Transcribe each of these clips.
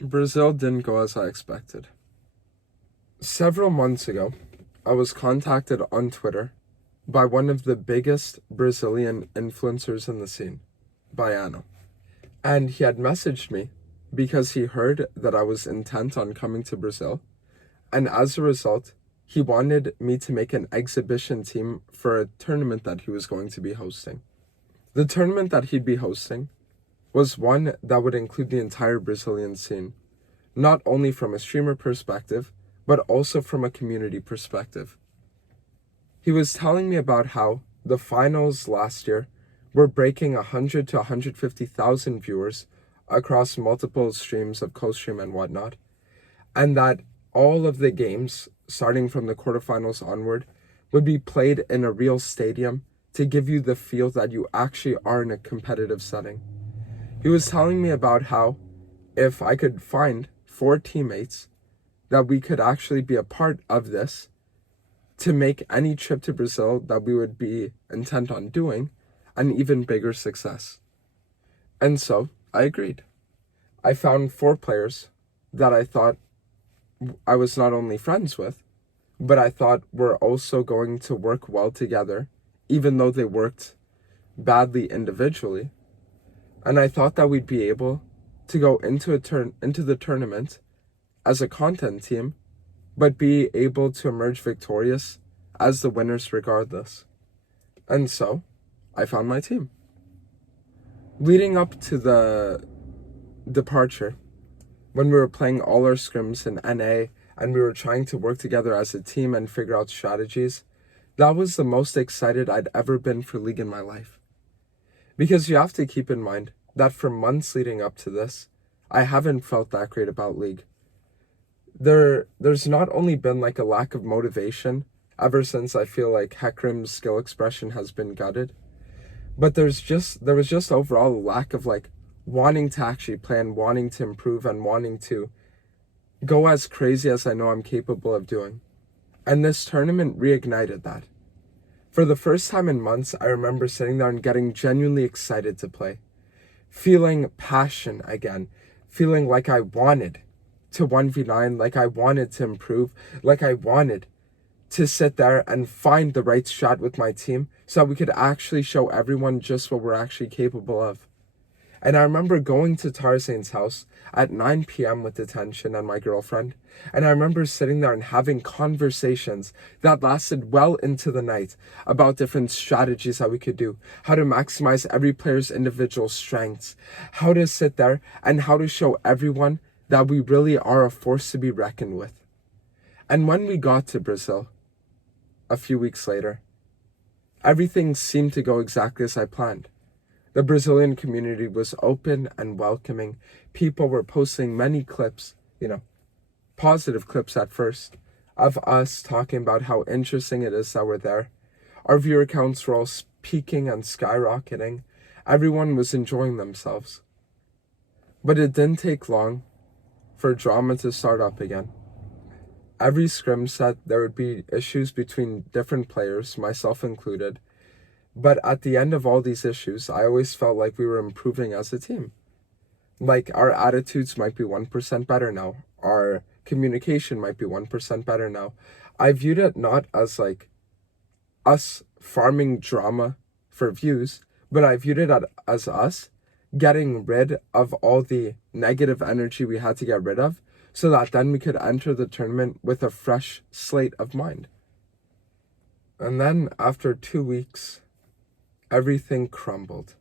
Brazil didn't go as I expected. Several months ago, I was contacted on Twitter by one of the biggest Brazilian influencers in the scene, Doaenel. And he had messaged me because he heard that I was intent on coming to Brazil. And as a result, he wanted me to make an exhibition team for a tournament that he was going to be hosting. The tournament that he'd be hosting was one that would include the entire Brazilian scene, not only from a streamer perspective, but also from a community perspective. He was telling me about how the finals last year were breaking 100 to 150,000 viewers across multiple streams of co-stream and whatnot, and that all of the games, starting from the quarterfinals onward, would be played in a real stadium to give you the feel that you actually are in a competitive setting. He was telling me about how if I could find 4 teammates, that we could actually be a part of this to make any trip to Brazil that we would be intent on doing an even bigger success. And so I agreed. I found 4 players that I thought I was not only friends with, but I thought were also going to work well together, even though they worked badly individually. And I thought that we'd be able to go into the tournament as a content team, but be able to emerge victorious as the winners regardless. And so I found my team. Leading up to the departure, when we were playing all our scrims in NA and we were trying to work together as a team and figure out strategies, that was the most excited I'd ever been for League in my life. Because you have to keep in mind that for months leading up to this, I haven't felt that great about League. There's not only been like a lack of motivation ever since I feel like Hecarim's skill expression has been gutted, but there was just overall a lack of like wanting to actually play and wanting to improve and wanting to go as crazy as I know I'm capable of doing. And this tournament reignited that. For the first time in months, I remember sitting there and getting genuinely excited to play, feeling passion again, feeling like I wanted to 1v9, like I wanted to improve, like I wanted to sit there and find the right shot with my team so that we could actually show everyone just what we're actually capable of. And I remember going to Tarzane's house at 9 p.m. with Detention and my girlfriend, and I remember sitting there and having conversations that lasted well into the night about different strategies that we could do, how to maximize every player's individual strengths, how to sit there and how to show everyone that we really are a force to be reckoned with. And when we got to Brazil, a few weeks later, everything seemed to go exactly as I planned. The Brazilian community was open and welcoming. People were posting many clips, positive clips at first, of us talking about how interesting it is that we're there. Our viewer counts were all peaking and skyrocketing. Everyone was enjoying themselves. But it didn't take long for drama to start up again. Every scrim set, there would be issues between different players, myself included. But at the end of all these issues, I always felt like we were improving as a team. Like our attitudes might be 1% better now. Our communication might be 1% better now. I viewed it not as like us farming drama for views, but I viewed it as us getting rid of all the negative energy we had to get rid of so that then we could enter the tournament with a fresh slate of mind. And then after 2 weeks, everything crumbled.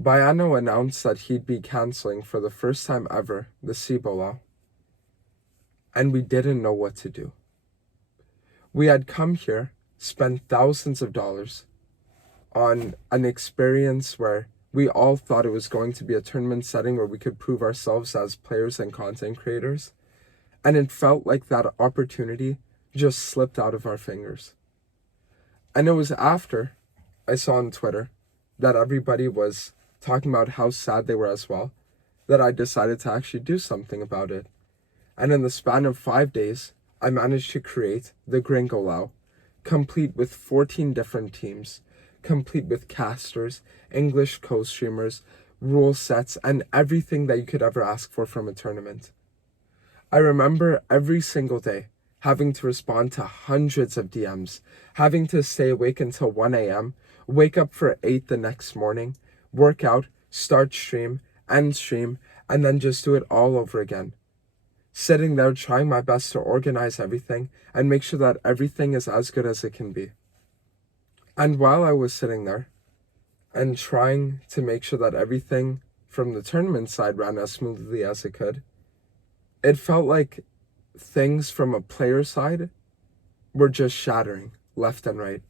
Baiano announced that he'd be canceling for the first time ever the Cibolao, and we didn't know what to do. We had come here, spent thousands of dollars on an experience where we all thought it was going to be a tournament setting where we could prove ourselves as players and content creators, and it felt like that opportunity just slipped out of our fingers. And it was after I saw on Twitter that everybody was talking about how sad they were as well, that I decided to actually do something about it. And in the span of 5 days, I managed to create the Gringolao, complete with 14 different teams, complete with casters, English co-streamers, rule sets, and everything that you could ever ask for from a tournament. I remember every single day having to respond to hundreds of DMs, having to stay awake until 1 a.m., wake up for 8 the next morning, work out, start stream, end stream, and then just do it all over again. Sitting there trying my best to organize everything and make sure that everything is as good as it can be. And while I was sitting there and trying to make sure that everything from the tournament side ran as smoothly as it could, it felt like things from a player side were just shattering left and right.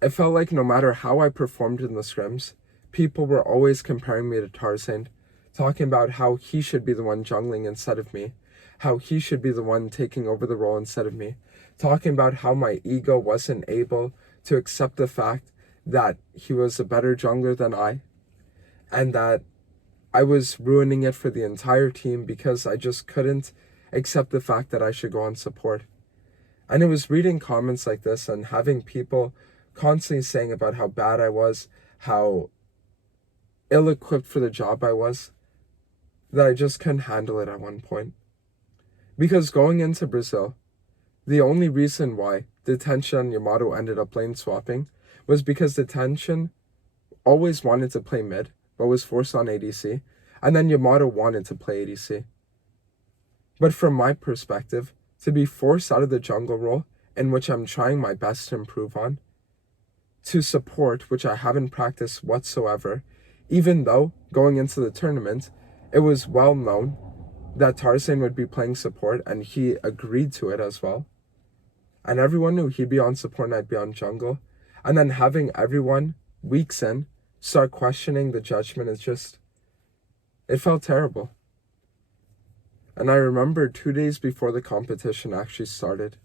It felt like no matter how I performed in the scrims, people were always comparing me to Tarzan, talking about how he should be the one jungling instead of me, how he should be the one taking over the role instead of me, talking about how my ego wasn't able to accept the fact that he was a better jungler than I, and that I was ruining it for the entire team because I just couldn't accept the fact that I should go on support. And it was reading comments like this and having people constantly saying about how bad I was, how ill-equipped for the job I was, that I just couldn't handle it at one point. Because going into Brazil, the only reason why Detention and Yamato ended up lane swapping was because Detention always wanted to play mid, but was forced on ADC, and then Yamato wanted to play ADC. But from my perspective, to be forced out of the jungle role, in which I'm trying my best to improve on, to support, which I haven't practiced whatsoever, even though going into the tournament, it was well known that Tarzan would be playing support, and he agreed to it as well. And everyone knew he'd be on support and I'd be on jungle. And then having everyone, weeks in, start questioning the judgment is just, it felt terrible. And I remember 2 days before the competition actually started,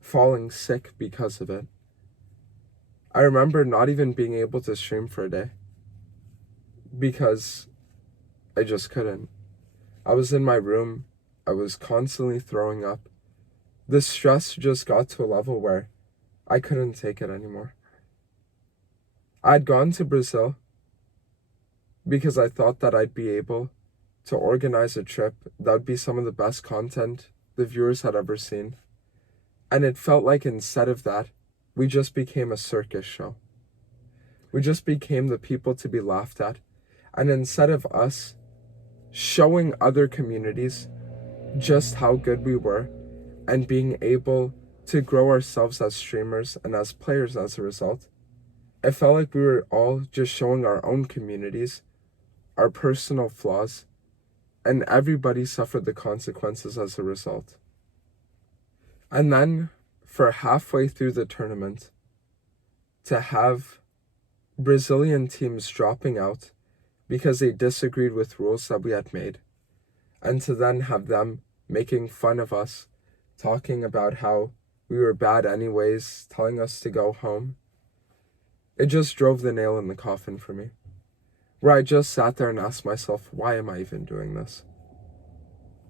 falling sick because of it. I remember not even being able to stream for a day because I just couldn't. I was in my room. I was constantly throwing up. The stress just got to a level where I couldn't take it anymore. I'd gone to Brazil because I thought that I'd be able to organize a trip that would be some of the best content the viewers had ever seen. And it felt like instead of that, we just became a circus show. We just became the people to be laughed at. And instead of us showing other communities just how good we were and being able to grow ourselves as streamers and as players as a result, it felt like we were all just showing our own communities our personal flaws, and everybody suffered the consequences as a result. And then, for halfway through the tournament, to have Brazilian teams dropping out because they disagreed with rules that we had made, and to then have them making fun of us, talking about how we were bad anyways, telling us to go home, it just drove the nail in the coffin for me, where I just sat there and asked myself, why am I even doing this?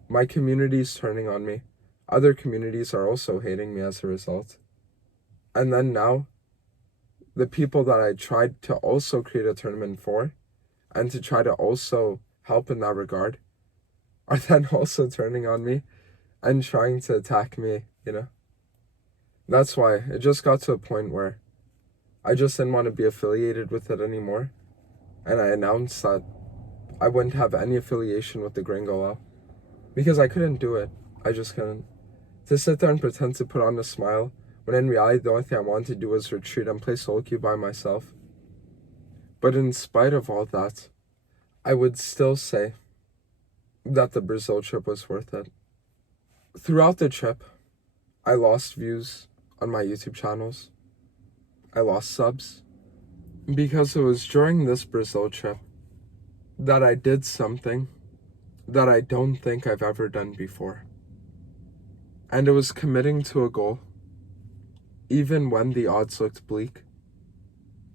My community's turning on me. Other communities are also hating me as a result. And then now, the people that I tried to also create a tournament for, and to try to also help in that regard, are then also turning on me and trying to attack me, That's why it just got to a point where I just didn't want to be affiliated with it anymore. And I announced that I wouldn't have any affiliation with the Gringo, because I couldn't do it. I just couldn't. To sit there and pretend to put on a smile, when in reality the only thing I wanted to do was retreat and play solo queue by myself. But in spite of all that, I would still say that the Brazil trip was worth it. Throughout the trip, I lost views on my YouTube channels. I lost subs. Because it was during this Brazil trip that I did something that I don't think I've ever done before. And it was committing to a goal, even when the odds looked bleak,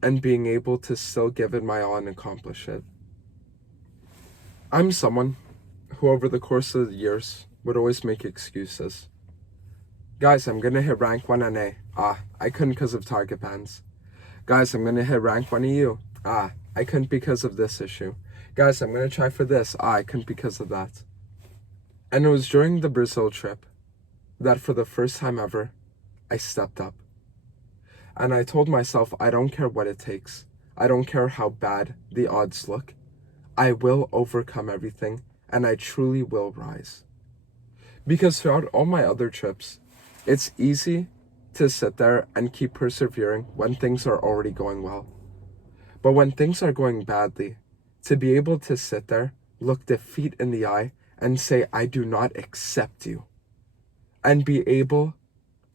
and being able to still give it my all and accomplish it. I'm someone who over the course of the years would always make excuses. Guys, I'm gonna hit rank 1 NA. I couldn't because of target bans. Guys, I'm gonna hit rank 1 EU. I I couldn't because of this issue. Guys, I'm going to try for this. I couldn't because of that. And it was during the Brazil trip that for the first time ever, I stepped up. And I told myself, I don't care what it takes. I don't care how bad the odds look. I will overcome everything, and I truly will rise. Because throughout all my other trips, it's easy to sit there and keep persevering when things are already going well. But when things are going badly, to be able to sit there, look defeat in the eye, and say, I do not accept you, and be able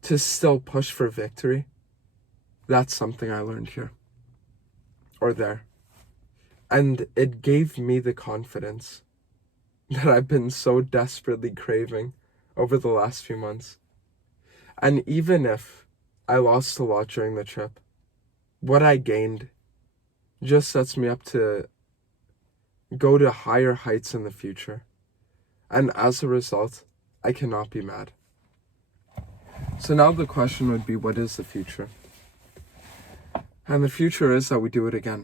to still push for victory, that's something I learned here. Or there. And it gave me the confidence that I've been so desperately craving over the last few months. And even if I lost a lot during the trip, what I gained just sets me up to go to higher heights in the future. And as a result, I cannot be mad. So now the question would be, what is the future? And the future is that we do it again.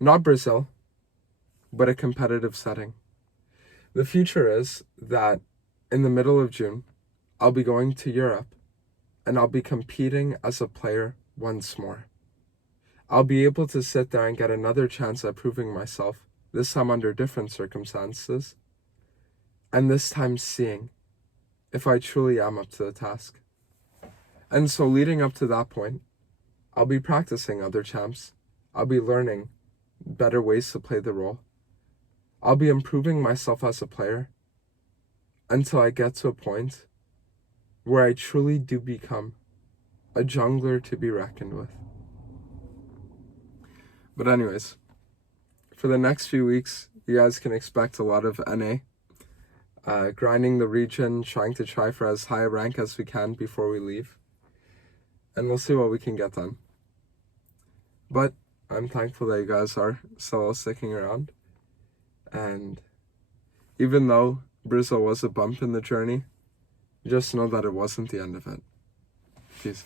Not Brazil, but a competitive setting. The future is that in the middle of June, I'll be going to Europe and I'll be competing as a player once more. I'll be able to sit there and get another chance at proving myself, this time under different circumstances, and this time seeing if I truly am up to the task. And so leading up to that point, I'll be practicing other champs. I'll be learning better ways to play the role. I'll be improving myself as a player until I get to a point where I truly do become a jungler to be reckoned with. But anyways, for the next few weeks, you guys can expect a lot of NA. Grinding the region, trying to try for as high a rank as we can before we leave. And we'll see what we can get done. But I'm thankful that you guys are still sticking around. And even though Brazil was a bump in the journey, just know that it wasn't the end of it. Peace.